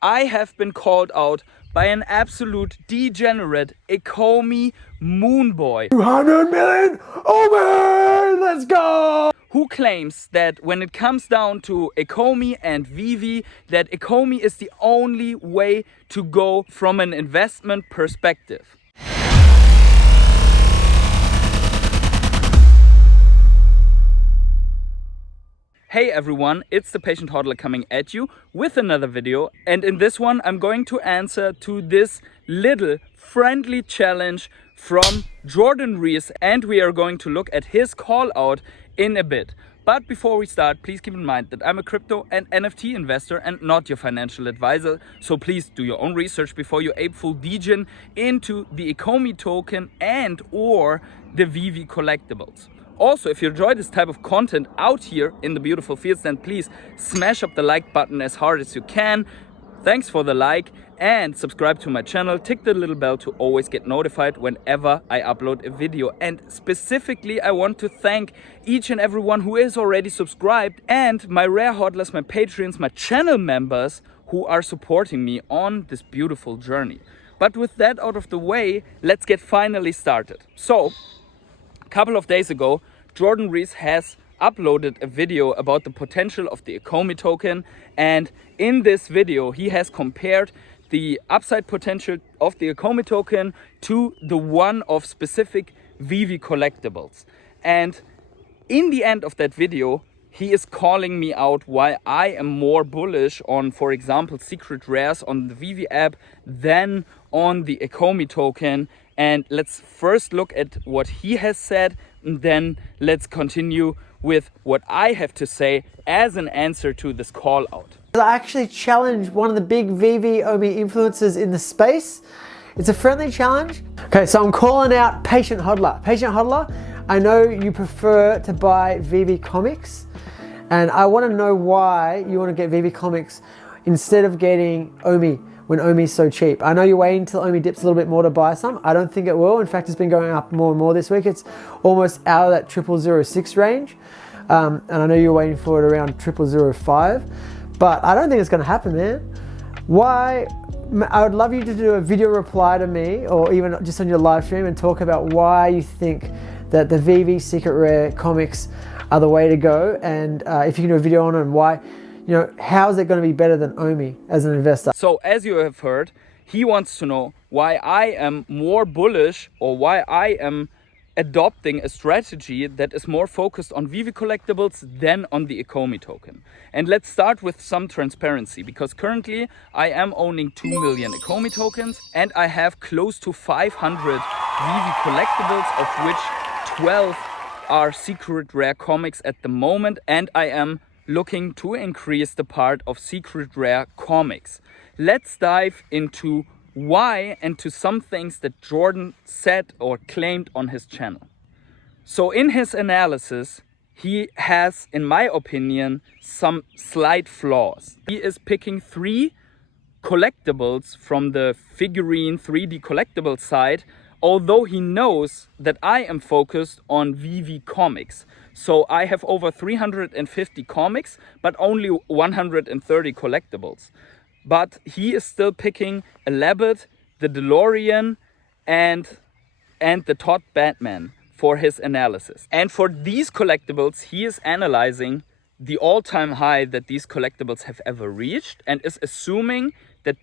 I have been called out by an absolute degenerate Ecomi MOONBOY. 200 million? Oh man, let's go! Who claims that when it comes down to Ecomi and Veve, that Ecomi is the only way to go from an investment perspective. Hey everyone, it's the Patient Hodler coming at you with another video, and in this one I'm going to answer to this little friendly challenge from Jordan Rees, and we are going to look at his call out in a bit. But before we start, please keep in mind that I'm a crypto and NFT investor and not your financial advisor, so please do your own research before you ape full degen into the Ecomi token and or the Veve Collectibles. Also, if you enjoy this type of content out here in the beautiful fields, then please smash up the like button as hard as you can. Thanks for the like, and subscribe to my channel. Tick the little bell to always get notified whenever I upload a video. And specifically, I want to thank each and everyone who is already subscribed, and my rare hodlers, my Patreons, my channel members who are supporting me on this beautiful journey. But with that out of the way, let's get finally started. So, a couple of days ago, Jordan Rees has uploaded a video about the potential of the Ecomi token, and in this video he has compared the upside potential of the Ecomi token to the one of specific Veve Collectibles. And in the end of that video, he is calling me out why I am more bullish on, for example, secret rares on the Veve app than on the Ecomi token. And let's first look at what he has said, and then let's continue with what I have to say as an answer to this call out. I actually challenged one of the big Veve Omi influencers in the space. It's a friendly challenge. Okay, so I'm calling out Patient Hodler. Patient Hodler, I know you prefer to buy Veve comics, and I want to know why you want to get Veve comics instead of getting Omi when Omi is so cheap. I know you're waiting until Omi dips a little bit more to buy some. I don't think it will. In fact, it's been going up more and more this week. It's almost out of that 0006 range. And I know you're waiting for it around 0005. But I don't think it's going to happen, man. Why? I would love you to do a video reply to me, or even just on your live stream, and talk about why you think that the Veve Secret Rare comics are the way to go. And if you can do a video on it, and why, you know, how is it going to be better than Omi as an investor? So as you have heard, he wants to know why I am more bullish, or why I am adopting a strategy that is more focused on Veve Collectibles than on the Ecomi token. And let's start with some transparency, because currently I am owning 2 million Ecomi tokens, and I have close to 500 Veve Collectibles, of which 12 are secret rare comics at the moment, and I am looking to increase the part of secret rare comics. Let's dive into why and to some things that Jordan said or claimed on his channel. So in his analysis, he has, in my opinion, some slight flaws. He is picking 3 collectibles from the figurine 3D collectible side, although he knows that I am focused on Veve comics. So I have over 350 comics, but only 130 collectibles. But he is still picking a Labbit, the DeLorean, and the Todd Batman for his analysis. And for these collectibles, he is analyzing the all-time high that these collectibles have ever reached, and is assuming that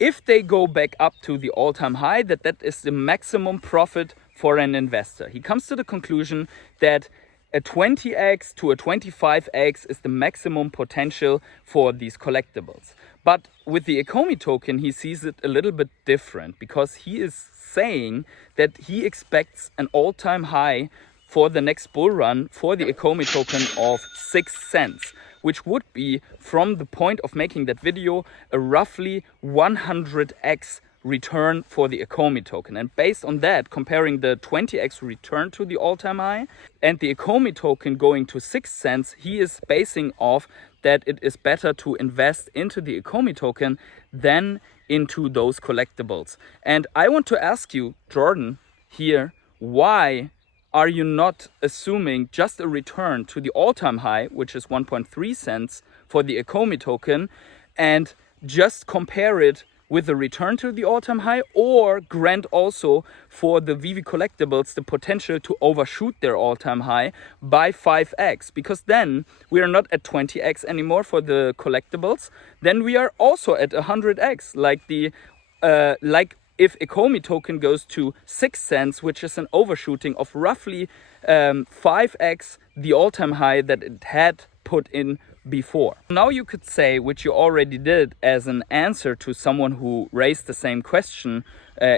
if they go back up to the all-time high, that is the maximum profit for an investor. He comes to the conclusion that a 20x to a 25x is the maximum potential for these collectibles. But with the Ecomi token, he sees it a little bit different, because he is saying that he expects an all-time high for the next bull run for the Ecomi token of 6 cents, which would be, from the point of making that video, a roughly 100x return for the Ecomi token. And based on that, comparing the 20x return to the all-time high and the Ecomi token going to 6 cents, he is basing off that it is better to invest into the Ecomi token than into those collectibles. And I want to ask you, Jordan, here, why are you not assuming just a return to the all-time high, which is 1.3 cents for the Ecomi token, and just compare it with a return to the all-time high, or grant also for the Veve Collectibles the potential to overshoot their all-time high by 5x, because then we are not at 20x anymore for the collectibles, then we are also at 100x, like if Ecomi token goes to 6 cents, which is an overshooting of roughly 5x the all-time high that it had put in before. Now you could say, which you already did as an answer to someone who raised the same question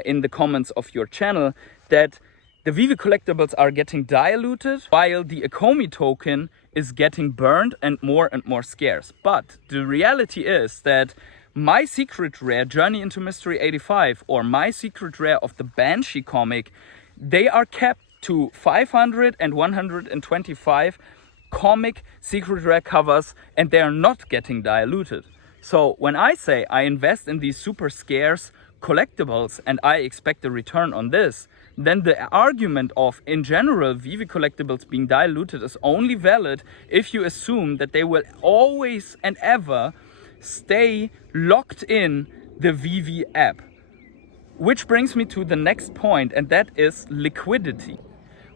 in the comments of your channel, that the Veve Collectibles are getting diluted while the Ecomi token is getting burned and more scarce. But the reality is that my secret rare Journey into Mystery 85 or my secret rare of the Banshee comic, they are kept to 500 and 125 comic secret rare covers, and they are not getting diluted. So when I say I invest in these super scarce collectibles and I expect a return on this, then the argument of, in general, Veve Collectibles being diluted is only valid if you assume that they will always and ever stay locked in the Veve app. Which brings me to the next point, and that is liquidity.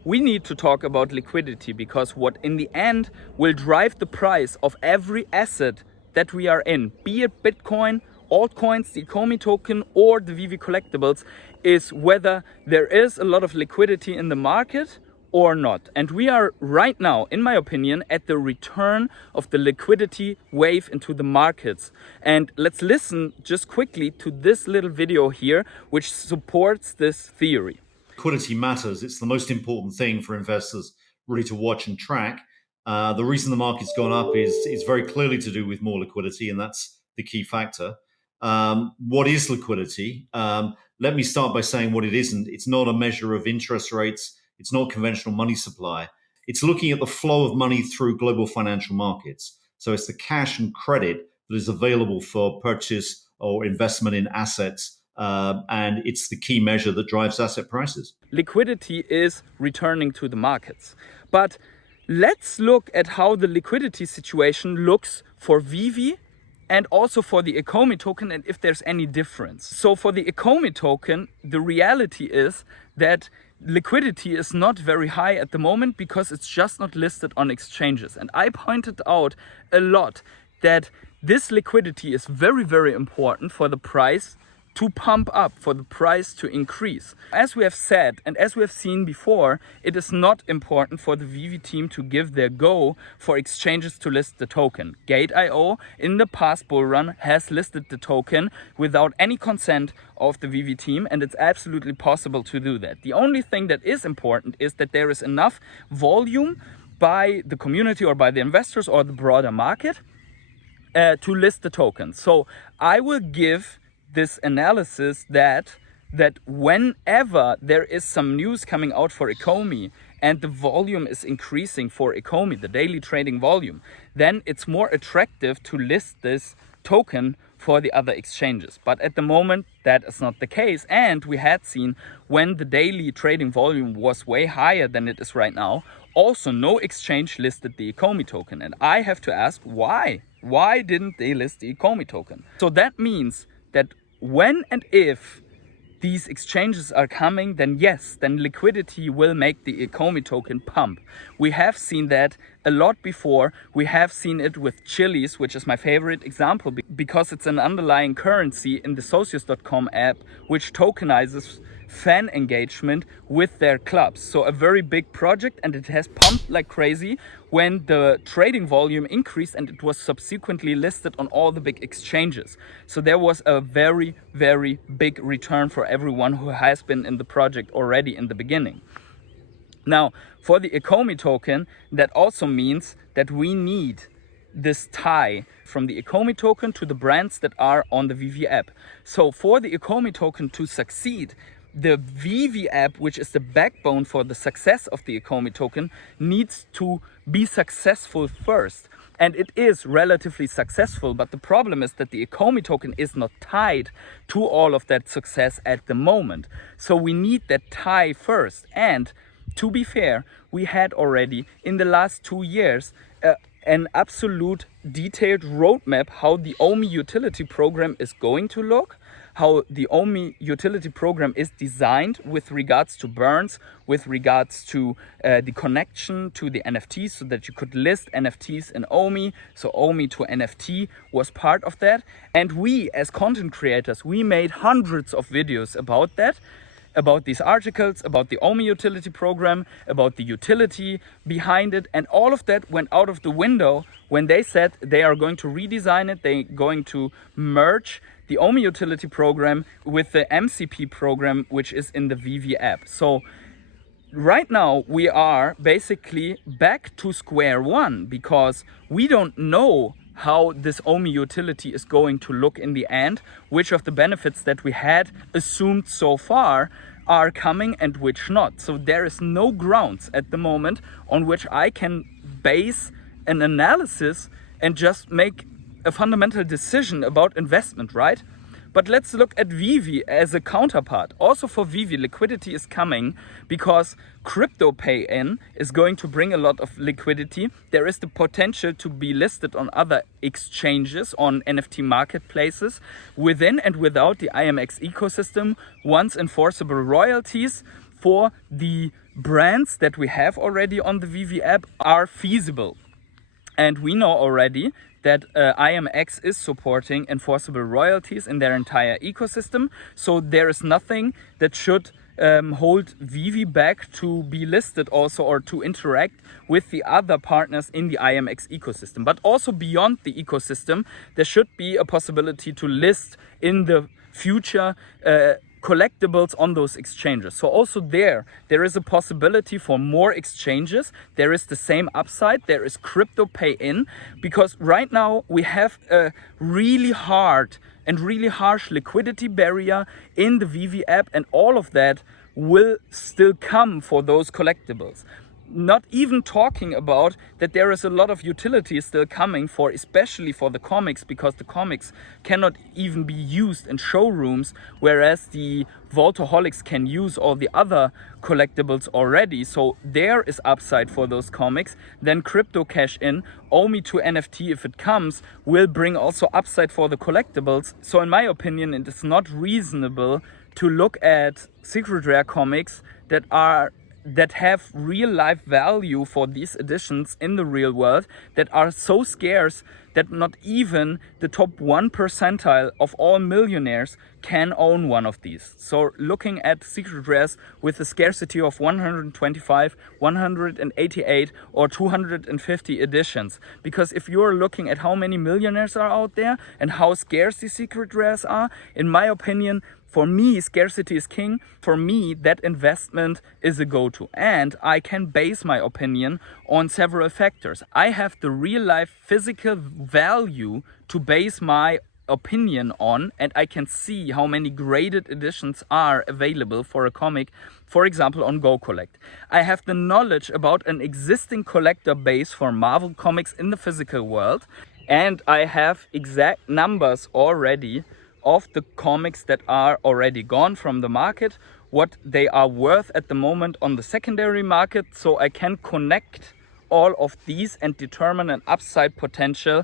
We need to talk about liquidity, because what in the end will drive the price of every asset that we are in, be it Bitcoin, altcoins, the Ecomi token or the Veve Collectibles, is whether there is a lot of liquidity in the market or not. And we are right now, in my opinion, at the return of the liquidity wave into the markets. And let's listen just quickly to this little video here, which supports this theory. Liquidity matters. It's the most important thing for investors really to watch and track. The reason the market's gone up is very clearly to do with more liquidity, and that's the key factor. What is liquidity? Let me start by saying what it isn't. It's not a measure of interest rates. It's not conventional money supply. It's looking at the flow of money through global financial markets. So it's the cash and credit that is available for purchase or investment in assets. And it's the key measure that drives asset prices. Liquidity is returning to the markets. But let's look at how the liquidity situation looks for Veve and also for the Ecomi token, and if there's any difference. So for the Ecomi token, the reality is that liquidity is not very high at the moment because it's just not listed on exchanges. And I pointed out a lot that this liquidity is very, very important for the price to pump up, for the price to increase. As we have said, and as we have seen before, it is not important for the Veve team to give their go for exchanges to list the token. Gate.io in the past bull run has listed the token without any consent of the Veve team, and it's absolutely possible to do that. The only thing that is important is that there is enough volume by the community or by the investors or the broader market to list the token. So I will give this analysis that whenever there is some news coming out for Ecomi and the volume is increasing for Ecomi, the daily trading volume, then it's more attractive to list this token for the other exchanges. But at the moment, that is not the case. And we had seen when the daily trading volume was way higher than it is right now, also no exchange listed the Ecomi token. And I have to ask, why? Why didn't they list the Ecomi token? So that means that when and if these exchanges are coming, then yes, then liquidity will make the Ecomi token pump. We have seen that a lot before. We have seen it with Chili's, which is my favorite example because it's an underlying currency in the Socios.com app, which tokenizes fan engagement with their clubs. So a very big project, and it has pumped like crazy when the trading volume increased and it was subsequently listed on all the big exchanges. So there was a very, very big return for everyone who has been in the project already in the beginning. Now, for the Ecomi token, that also means that we need this tie from the Ecomi token to the brands that are on the Veve app. So for the Ecomi token to succeed, the Veve app, which is the backbone for the success of the Ecomi token, needs to be successful first. And it is relatively successful, but the problem is that the Ecomi token is not tied to all of that success at the moment. So we need that tie first. And to be fair, we had already in the last 2 years an absolute detailed roadmap how the OMI utility program is going to look, how the OMI utility program is designed with regards to burns, with regards to the connection to the NFTs, so that you could list NFTs in OMI. So OMI to NFT was part of that. And we as content creators, we made hundreds of videos about that, about these articles, about the OMI utility program, about the utility behind it, and all of that went out of the window when they said they are going to redesign it, they're going to merge the OMI utility program with the MCP program, which is in the Veve app. So right now we are basically back to square one, because we don't know how this OMI utility is going to look in the end, which of the benefits that we had assumed so far are coming and which not. So there is no grounds at the moment on which I can base an analysis and just make a fundamental decision about investment, right? But let's look at Veve as a counterpart. Also for Veve, liquidity is coming because crypto pay-in is going to bring a lot of liquidity. There is the potential to be listed on other exchanges, on NFT marketplaces, within and without the IMX ecosystem, once enforceable royalties for the brands that we have already on the Veve app are feasible. And we know already that IMX is supporting enforceable royalties in their entire ecosystem. So there is nothing that should hold Veve back to be listed also, or to interact with the other partners in the IMX ecosystem. But also beyond the ecosystem, there should be a possibility to list in the future collectibles on those exchanges. So also there is a possibility for more exchanges. There is the same upside. There is crypto pay-in, because right now we have a really hard and really harsh liquidity barrier in the Veve app, and all of that will still come for those collectibles. Not even talking about that there is a lot of utility still coming for, especially for the comics, because the comics cannot even be used in showrooms, whereas the Vaultaholics can use all the other collectibles already. So there is upside for those comics. Then crypto cash in, OMI to NFT, if it comes, will bring also upside for the collectibles. So in my opinion, it is not reasonable to look at secret rare comics that have real life value for these editions in the real world, that are so scarce that not even the top 1 percentile of all millionaires can own one of these. So looking at secret rares with a scarcity of 125, 188 or 250 editions. Because if you're looking at how many millionaires are out there and how scarce these secret rares are, in my opinion, for me, scarcity is king. For me, that investment is a go-to. And I can base my opinion on several factors. I have the real life physical value to base my opinion on, and I can see how many graded editions are available for a comic, for example, on Go Collect. I have the knowledge about an existing collector base for Marvel comics in the physical world, and I have exact numbers already of the comics that are already gone from the market, what they are worth at the moment on the secondary market, so I can connect all of these and determine an upside potential.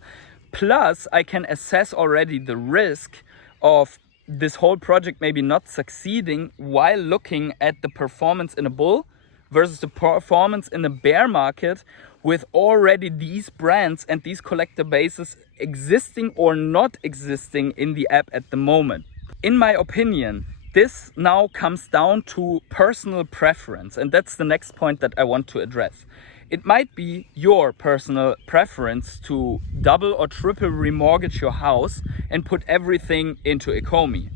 Plus, I can assess already the risk of this whole project maybe not succeeding while looking at the performance in a bull versus the performance in a bear market, with already these brands and these collector bases existing or not existing in the app at the moment. In my opinion, this now comes down to personal preference, and that's the next point that I want to address. It might be your personal preference to double or triple remortgage your house and put everything into Ecomi.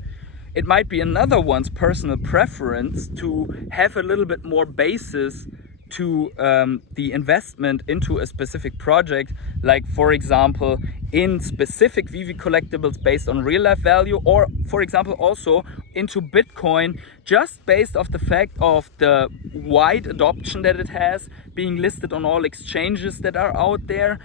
It might be another one's personal preference to have a little bit more basis to the investment into a specific project, like for example in specific Veve collectibles based on real life value, or for example also into Bitcoin just based off the fact of the wide adoption that it has, being listed on all exchanges that are out there,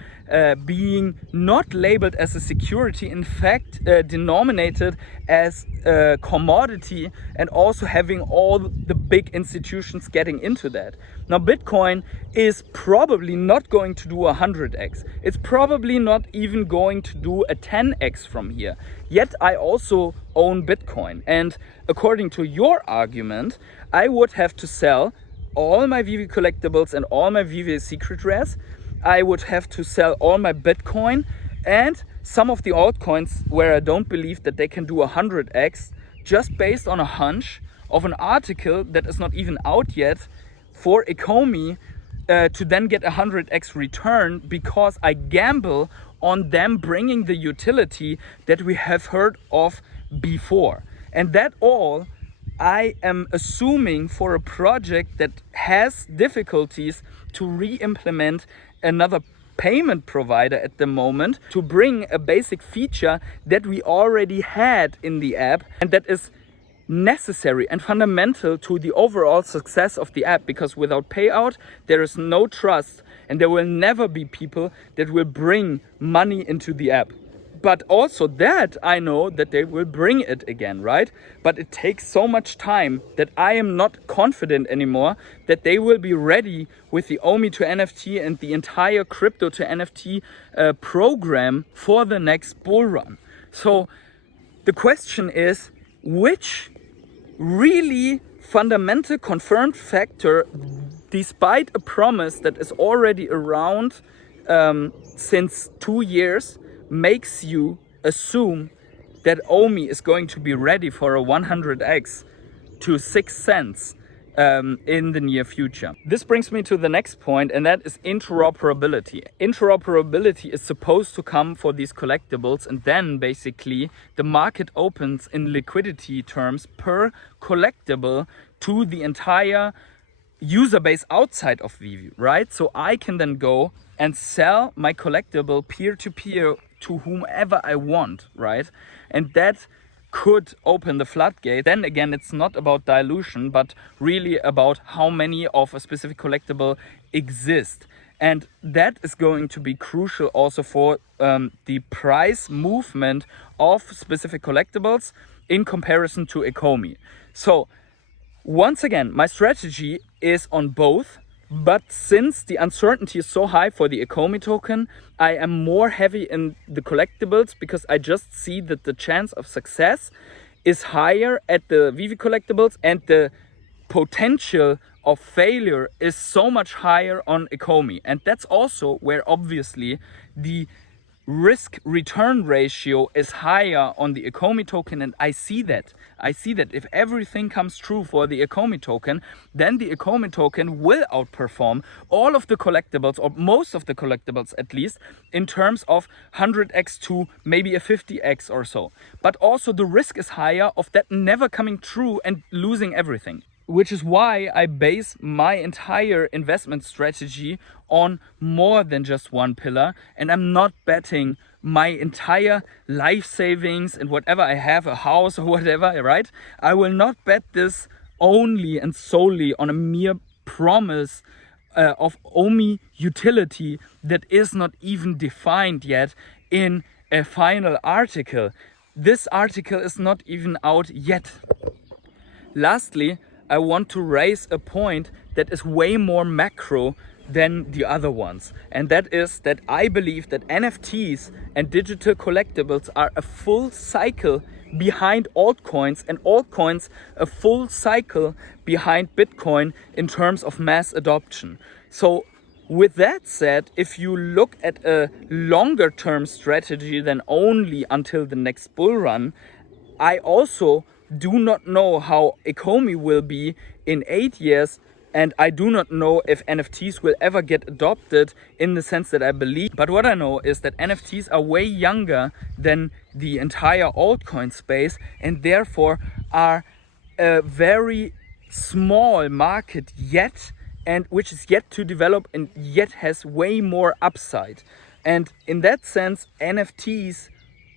being not labeled as a security, in fact denominated as a commodity, and also having all the big institutions getting into that. Now Bitcoin is probably not going to do 100x. It's probably not even going to do a 10x from here. Yet I also own Bitcoin, and according to your argument, I would have to sell all my Veve collectibles and all my Veve secret rares. I would have to sell all my Bitcoin and some of the altcoins where I don't believe that they can do 100x, just based on a hunch of an article that is not even out yet for Ecomi, to then get a 100x return, because I gamble on them bringing the utility that we have heard of before. And that all I am assuming for a project that has difficulties to re-implement another payment provider at the moment, to bring a basic feature that we already had in the app and that is necessary and fundamental to the overall success of the app, because without payout there is no trust and there will never be people that will bring money into the app. But also that I know that they will bring it again, right? But it takes so much time that I am not confident anymore that they will be ready with the OMI to NFT and the entire crypto to NFT program for the next bull run. So the question is, which really fundamental confirmed factor, despite a promise that is already around since 2 years, makes you assume that OMI is going to be ready for a 100x to 6 cents in the near future? This brings me to the next point, and that is interoperability. Interoperability is supposed to come for these collectibles, and then basically the market opens in liquidity terms per collectible to the entire user base outside of Veve, right? So I can then go and sell my collectible peer-to-peer to whomever I want, right? And that could open the floodgate. Then again, it's not about dilution, but really about how many of a specific collectible exist. And that is going to be crucial also for the price movement of specific collectibles in comparison to Ecomi. So once again, my strategy is on both. But since the uncertainty is so high for the Ecomi token, I am more heavy in the collectibles, because I just see that the chance of success is higher at the Veve collectibles and the potential of failure is so much higher on Ecomi. And that's also where obviously the risk return ratio is higher on the Ecomi token, and I see that if everything comes true for the Ecomi token, then the Ecomi token will outperform all of the collectibles, or most of the collectibles at least, in terms of 100x to maybe a 50x or so. But also the risk is higher of that never coming true and losing everything. Which is why I base my entire investment strategy on more than just one pillar, and I'm not betting my entire life savings and whatever I have, a house or whatever, right? I will not bet this only and solely on a mere promise of OMI utility that is not even defined yet in a final article. This article is not even out yet. Lastly, I want to raise a point that is way more macro than the other ones. And that is that I believe that NFTs and digital collectibles are a full cycle behind altcoins, and altcoins a full cycle behind Bitcoin in terms of mass adoption. So with that said, if you look at a longer term strategy than only until the next bull run, I also do not know how Ecomi will be in 8 years, and I do not know if NFTs will ever get adopted in the sense that I believe. But what I know is that NFTs are way younger than the entire altcoin space, and therefore are a very small market yet, and which is yet to develop and yet has way more upside. And in that sense, NFTs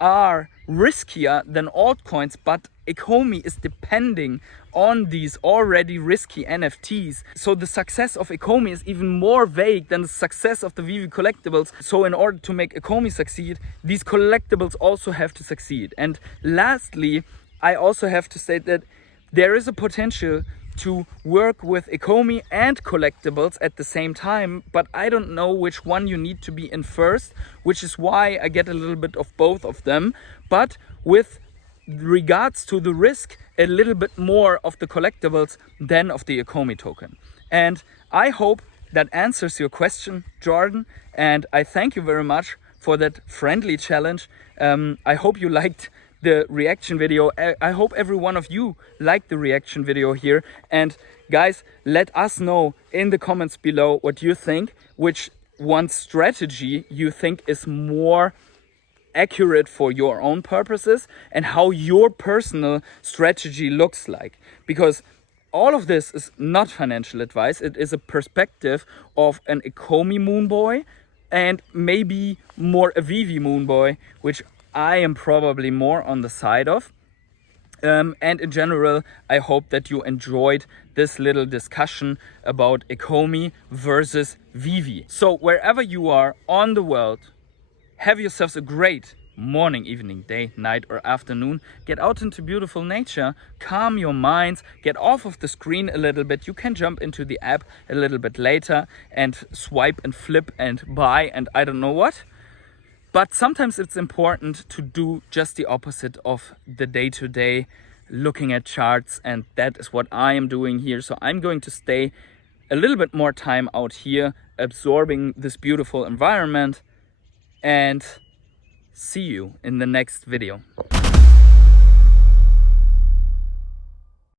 are riskier than altcoins, but Ecomi is depending on these already risky NFTs. So the success of Ecomi is even more vague than the success of the Veve Collectibles. So in order to make Ecomi succeed, these collectibles also have to succeed. And lastly, I also have to say that there is a potential to work with Ecomi and collectibles at the same time, but I don't know which one you need to be in first, which is why I get a little bit of both of them. But with regards to the risk, a little bit more of the collectibles than of the Ecomi token. And I hope that answers your question, Jordan, and I thank you very much for that friendly challenge. I hope you liked the reaction video. I hope every one of you liked the reaction video here. And guys, let us know in the comments below what you think, which one strategy you think is more accurate for your own purposes and how your personal strategy looks like. Because all of this is not financial advice. It is a perspective of an Ecomi Moonboy and maybe more a Veve Moonboy, which I am probably more on the side of. And in general, I hope that you enjoyed this little discussion about Ecomi versus Veve. So wherever you are on the world, have yourselves a great morning, evening, day, night or afternoon. Get out into beautiful nature, calm your minds, get off of the screen a little bit. You can jump into the app a little bit later and swipe and flip and buy and I don't know what. But sometimes it's important to do just the opposite of the day-to-day looking at charts, and that is what I am doing here. So I'm going to stay a little bit more time out here absorbing this beautiful environment, and see you in the next video.